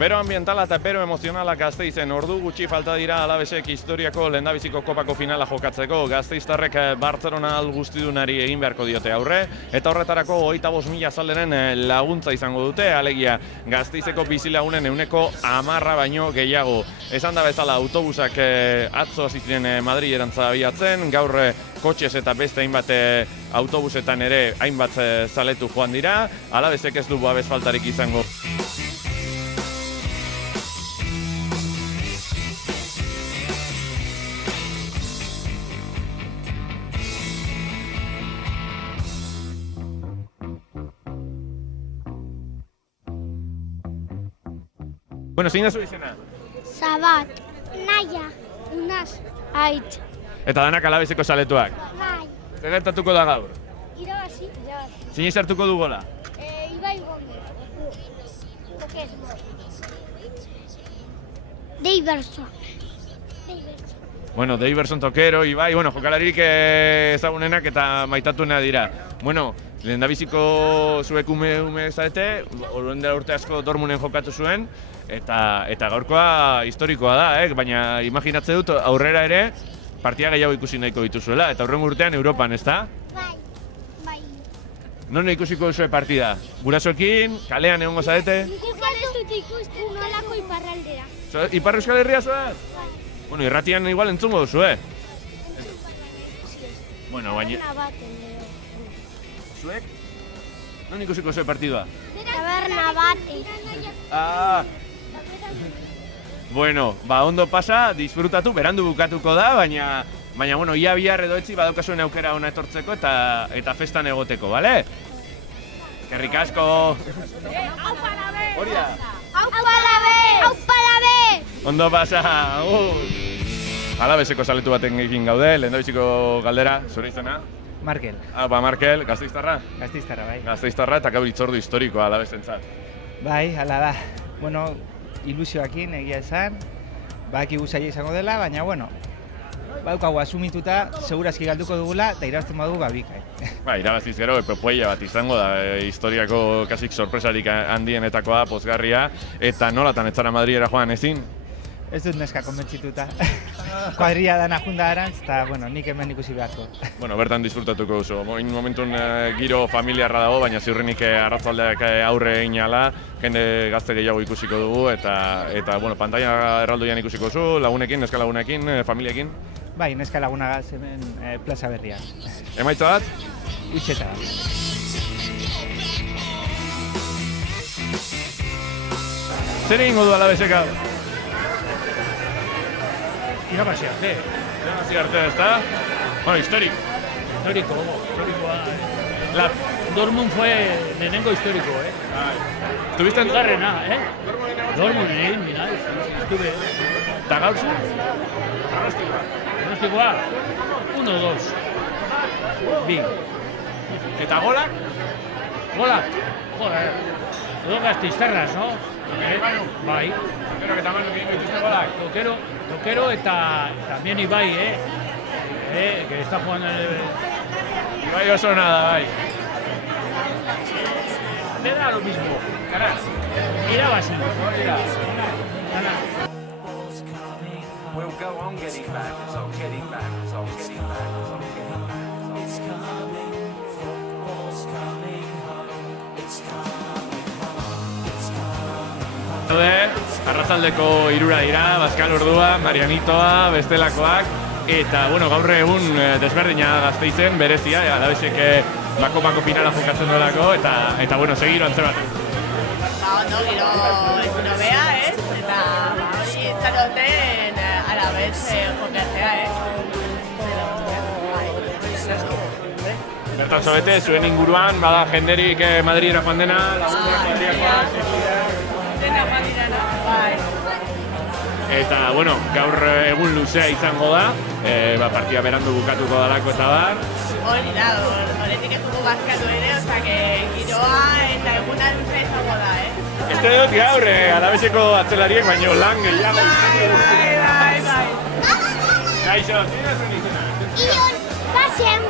Bero ambientala eta bero emozionala Gasteizen ordu gutxi falta dira Alavesek historiako lehendabiziko kopako finala jokatzeko. Gasteiztarrek Bartzelona guztidunari egin beharko diote aurre, eta horretarako 25.000 zaleren laguntza izango dute, alegia Gasteizeko bizilagunen 10% baino gehiago. Esan da bezala autobusak atzo hasi ziren Madrilerantza abiatzen, gaur kotxez eta beste hainbat autobusetan ere hainbat zaletu joan dira, Alavesek ez du babes faltarik izango. Bueno, zein da zu izena? Zabat, Naia, Unaz, Aitz. Eta danak Alaveseko zaletuak. Bai. Zer gertatuko da gaur? Irabazi. Zein sartuko du gola? Ibai Gomez. Deiberson. Bueno, Deiberson, Tokero, Ibai, jokalaririk ezagunenak eta maitatuena dira. Bueno, lehendabiziko zuek ume zarete, orain dela urte asko Dortmunden jokatu zuen, eta gaurkoa historikoa da, baina imaginatze dut aurrera ere partida gehiago ikusi nahiko dituzuela, eta hurrengo urtean Europan, ezta? Bai. Non ikusiko duzue partida? Gurasoekin, kalean egongo zarete? Igual ez dut ikusten nolako iparraldera. Ipar Euskal Herria zoaz? Bai. Bueno, irratian igual entzungo duzue. Bueno, baina... Zuek? Non ikusiko zuen partidua? Taberna bat. Ah! Bueno, ondo pasa, disfrutatu, berandu bukatuko da, baina ia bihar edo etzi badaukazuen aukera ona etortzeko eta festan egoteko, bale? Eskerrik asko! Aupa labe! Hori da! Aupa labe! Ondo pasa! Alaveseko zaletu baten egin gaude, lehendabiziko galdera, zure izena? Markel. Markel, Gasteiztarra? Gasteiztarra, bai. Gasteiztarra eta gaur hitzordu historikoa Alavesentzat. Bai, hala da. Bueno, ilusioakin egia esan, badakigu zaila izango dela, baina badaukagu asumituta, segurazki galduko dugula eta irabazten badugu gabika. Irabaziz gero, epopoia bat izango da, historiako kasik sorpresarik handienetakoa, pozgarria, eta nolatan ez zara Madrilera joan ezin? Ez dut neska konbentzituta. Kuadrilla dana junda arantz, eta nik hemen ikusi beharko. Bertan disfrutatuko duzu. Momentun giro familiarra dago, baina ziurrenik arratzaldeak aurre egin ala, jende gazte gehiago ikusiko dugu, eta pantaila erraldoian ikusiko duzu, lagunekin, neska lagunekin, familiekin? Bai, neska lagunagaz hemen plaza berrian. Emaitza bat? Utxeta. Zer egingo du Alavesek hau? Irabazi arte. Irabazi arte, ezta? Históricoa. Dortmund fue lehenengo histórico, ¿Estuviste en Bigarrena, Dortmunden, mira, estuve. Eta gaur zu? Pronostikoa, 1-2. Bi. Eta golak? Golak, joder. Edo Gasteiztarras, no? Bai. Tokero eta Manu egin dituzte golak? Tokero eta también Ibai, que está jugando en el... Ibai oso nada, bai. Me da lo mismo, caras. Irabazi. We'll go on getting back, it's on getting back, it's on getting back, it's on getting back. It's coming, football's coming home, it's coming home, it's coming home. Arratsaldeko 3 dira, Bazkal ordua, Marianitoa, bestelakoak, eta gaur egun desberdina Gasteizen, berezia, Alavesek bako finala jokatzen duelako, eta segiro antze baten. Ondo, giro bea, eta txaroten Alaves jokatzea, Bertan zabete, zuen inguruan, bada jenderik Madrilera joan dena, lagunak Madrilekoak. Dena Madrilera, bai. Eta, gaur egun luzea izango da, partida berandu bukatuko dalako eta bar. Hori da, horretik ez dugu bazkatu ere, osake giroa eta eguna luzea izango da, Este dut gaur, Alaveseko atzelariek, baino lan gehiago. Bai. Gaixo, zina zuen izena? Ion, pasem.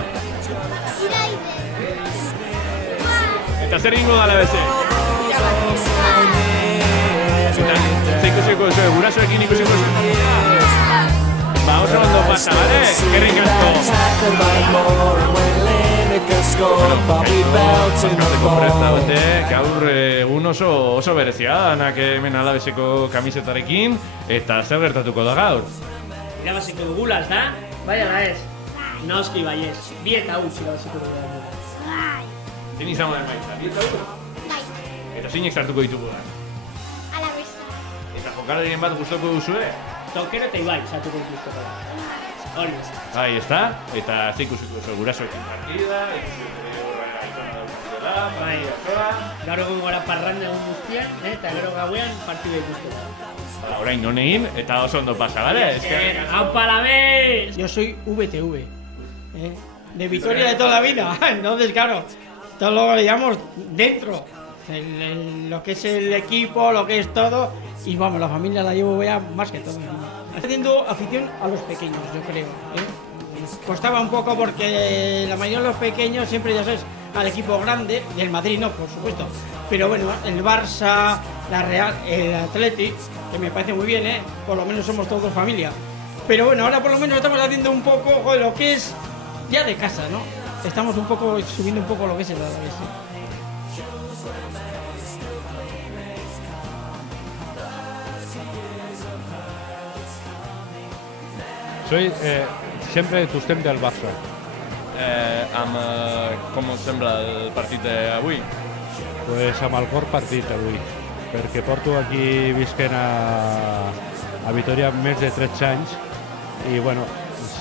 Iraide. Eta zer egingo da Alavesek? Irabazi. Eta duzu, gurasoekin ikusiko duzu. Ba, oso ondo pasa, bale? Eskerrik asko. Gaur egun oso berezia, danak hemen Alaveseko kamisetarekin, eta zer gertatuko da gaur? Irabaziko dugula, ez da? Baina da ez. Noski baiez. 2-0 irabaziko dugula. Bai. Zein izango den baita? 2-0? Bai. Eta zeinek sartuko ditugu da? Alavesa. Eta jokalariren bat gustoko duzue? Tokero eta Ibai sartuko dituzteko. Hori ez. Bai, ez da? Eta ze ikusiko duzu gurasoekin partida, ikusiko horra aitona daukutela, Bai. partida. Gaur egun gara parranda egun guztian, eta gero gauean partida ikusteko. Orain non egin, eta oso ondo pasa, bale? ¡Aupa la vez! Yo soy VTV, de Vitoria de toda la vida. Entonces, claro, todo lo que llamamos dentro. Lo que es el equipo, lo que es todo. Y vamos, la familia la llevo ya más que todo. Estoy haciendo afición a los pequeños, yo creo. Costaba un poco porque la mayoría de los pequeños siempre, ya sabes, al equipo grande, y el Madrid no, por supuesto. Pero bueno, el Barça, la Real, el Atleti, que me parece muy bien, por lo menos somos todos familia. Pero bueno, ahora por lo menos estamos haciendo un poco lo que es ya de casa, ¿no? Estamos un poco subiendo un poco lo que es el Alavés. Soy sempre tostem del Barça. Com us sembla el partit d'avui? Pues amb el cor partit avui, perquè porto aquí visquent a Vitoria més de 13 anys i bueno,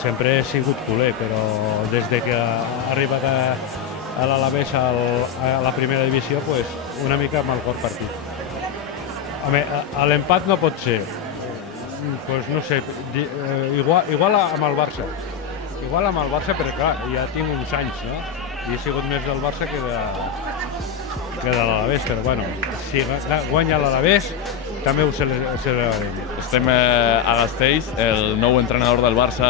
sempre he sigut culer, però des de que ha arribat a l'Alavés a la primera divisió, pues una mica amb el cor partit. L'empat no pot ser, pues no sé, igual amb el Barça. Igual amb el Barça, però clar, ja tinc uns anys, no? I he sigut més del Barça que de l'Alavés, però bueno, si guanya l'Alavés, també ho celebrarem. Estem a Gasteiz, el nou entrenador del Barça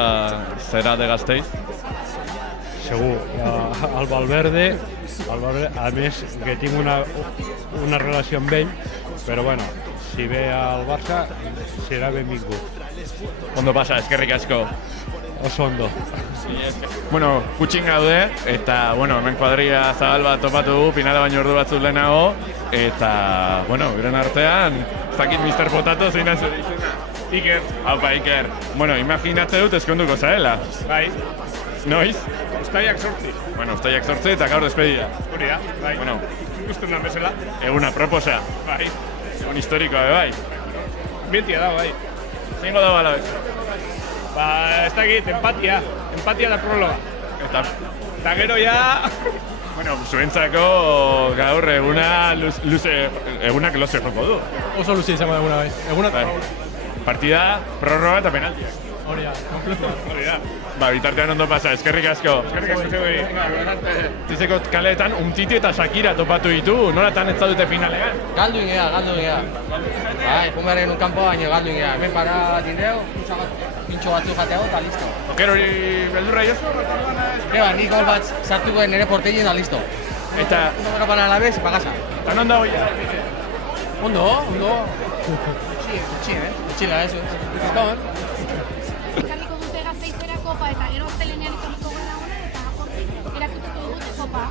serà de Gasteiz. Segur, el Valverde, a més que tinc una relació amb ell, però bueno, si ve al Barça serà benvingut. Ondo pasa, eskerrik asko. Oso ondo. Bueno, kutxin gaude, eta, bueno, hemen kuadria zabal bat topatu dugu, finala baino ordu batzuk lehenago, eta, bueno, euren artean, ez dakit Mr. Potato zein nazu izena. Iker. Haupa, Iker. Bueno, imaginatze dut eskonduko zaela. Bai. Noiz? Uztaiak 8. Bueno, uztaiak 8 eta gaur despedida. Hori da, bai. Bueno, ikusten da bezala. eguna proposa. Bai. Egun historikoa, bai. Bientia da, bai. Zeingo dago Alavés? Ba, ez dakit, empatia da prologa. Eta gero ja... Bueno, zuentzako gaur egunak luze joko du. Oso luze izango da eguna, bai. Eguna... Partida, prorroga eta penaltiak. Hori da, kompleto. Hori da. Ba, bitartean ondo pasa, eskerrik asko. Eskerrik asko zeuei. Zizeko kaleetan Umtiti eta Shakira topatu ditu, nolatan ez dute finalean? Galdu ingea. Bai, kumeren un kanpo baino galdu ingea. Hemen para direu, pintxo batzu jateago eta listo. Oker hori beldurra jozu? Nik gol bat sartuko nire portegin da listo. Eta... Número para Alavés, pagasa. Eta non dago ja? Ondo. Utxila, eso. Ekarriko dute Gasteizera kopa eta gero astelehenean etorriko gara hona eta hortik erakuteko dute kopa.